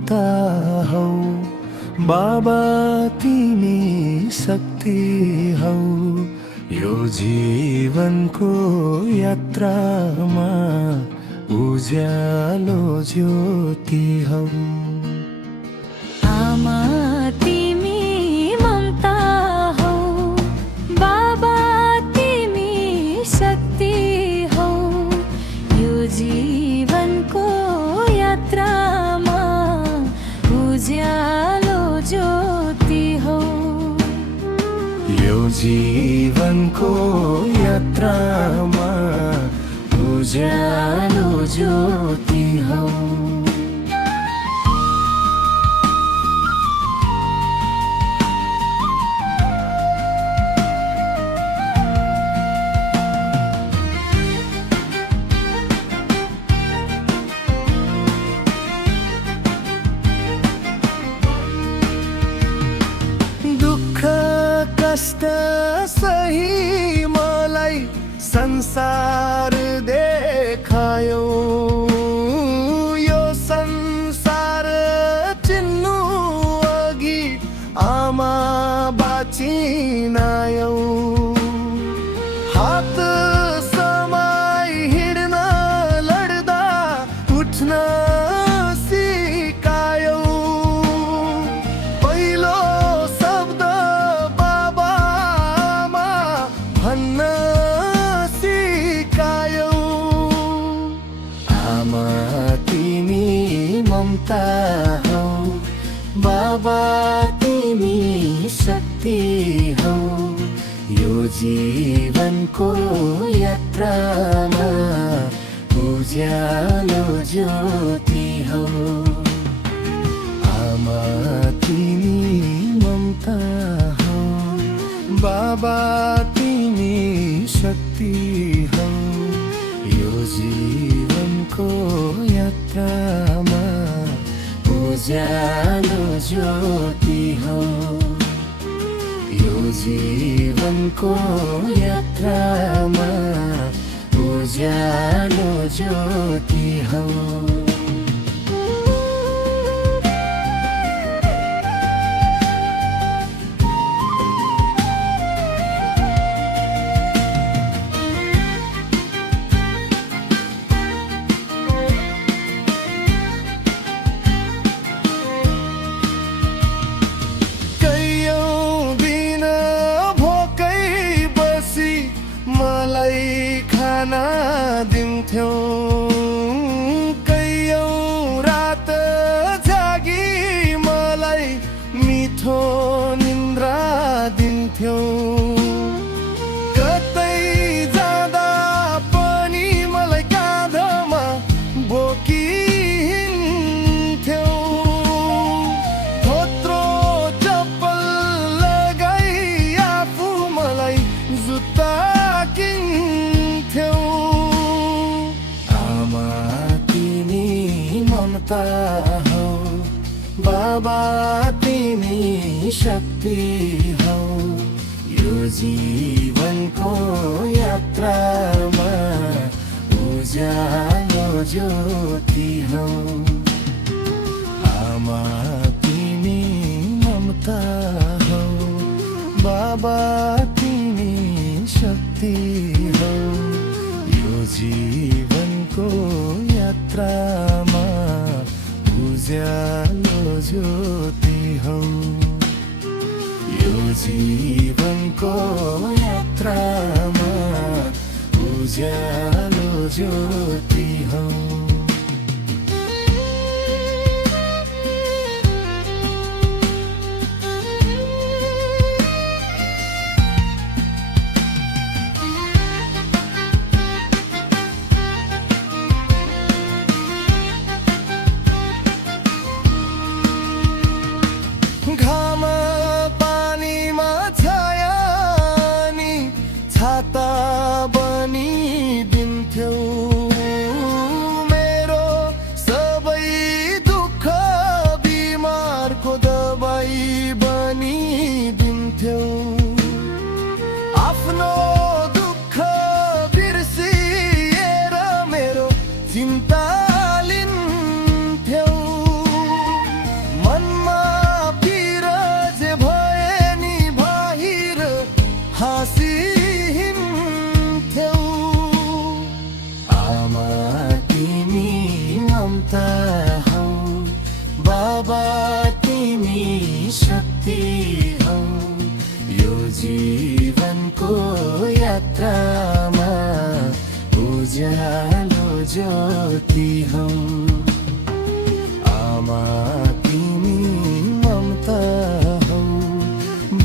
ममता हौ बाबा तिमी शक्ति हौ यो जीवनको यात्रामा उज्यालो ज्योति हौ आमा तिमी ममता हौ बाबा तिमी शक्ति हौ यो जीवनको यात्रामा उज्यालो ज्योति हौ यो जीवनको यात्रामा उज्यालो ज्योति हौ कष्ट सही मलाई संसार देखायो यो संसार चिन्नु अघि आमा बाचिनायौ हात समाई हिँड्न लड्दा उठ्न सिकायौ पहिलो शब्द भन्न सिकायौ आमा तिमी ममता हौ बाबा तिमी शक्ति हौ यो जीवनको यात्रामा उज्यालो ज्योति हौ आमा तिमी ममता हौ बाबा तिमी शक्ति हौ यो जीवनको यात्रामा उज्यालो ज्योति हौ यो जीवनको यात्रामा उज्यालो ज्योति हौ मलाई खाना दिन्थ्यौ कैयौँ रात जागी मलाई मिठो निन्द्रा दिन्थ्यौ कतै जाँदा पनि मलाई काँधमा बोकिन्थ्यौ थोत्रो चप्पल लगाई आफू मलाई जुत्ता आमा तिमी ममता हौ बाबा तिमी शक्ति हौ यो जीवनको यात्रामा उज्यालो ज्योति हौ आमा तिमी ममता हौ बाबा तिमी शक्ति हौ यो जीवनको यात्रामा उज्यालो ज्योति हौ यो जीवनको यात्रामा उज्यालो ज्योति हौ घाम पानीमा छाया नि छाता बनिदिन्थ्यौ बासी हिँड्थ्यौ आमा तिमी ममता हौ बाबा तिमी शक्ति हौ यो जीवनको यात्रामा उज्यालो ज्योति हौ आमा तिमी ममता हौ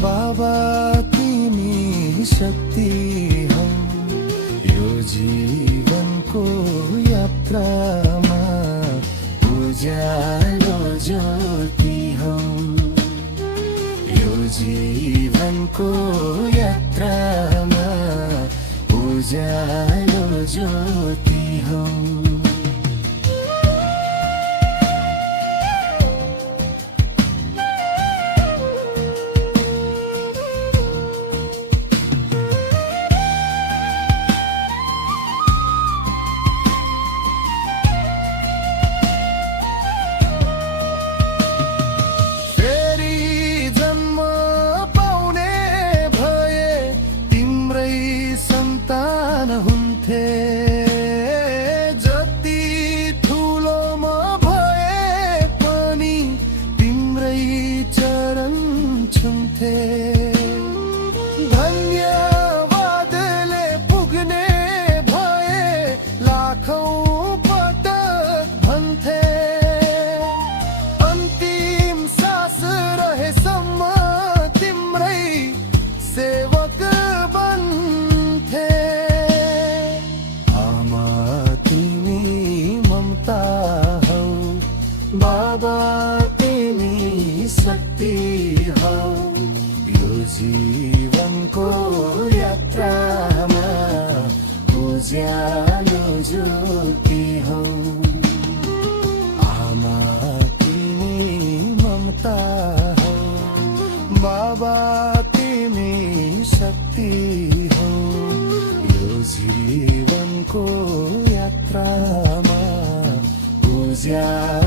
बाबा तिमी शक्ति हौ यो जीवनको यात्रामा उज्यालो ज्योति हौ यो जीवनको यात्रामा उज्यालो ज्योति हौ जति ठुलो म भए पनि तिम्रै चरण छुन्थे धन्यवादले पुग्ने भए लाखौँ पटक भन्थे अन्तिम सास रहेसम्म तिम्रै सेवक बन्थे हौ बाबा तिमी शक्ति हौ यो जीवनको यात्रामा उज्यालो ज्योति हौ आमा तिमी ममता हौ बाबा तिमी शक्ति हौ यो जीवनको यात्रामा उज्यालो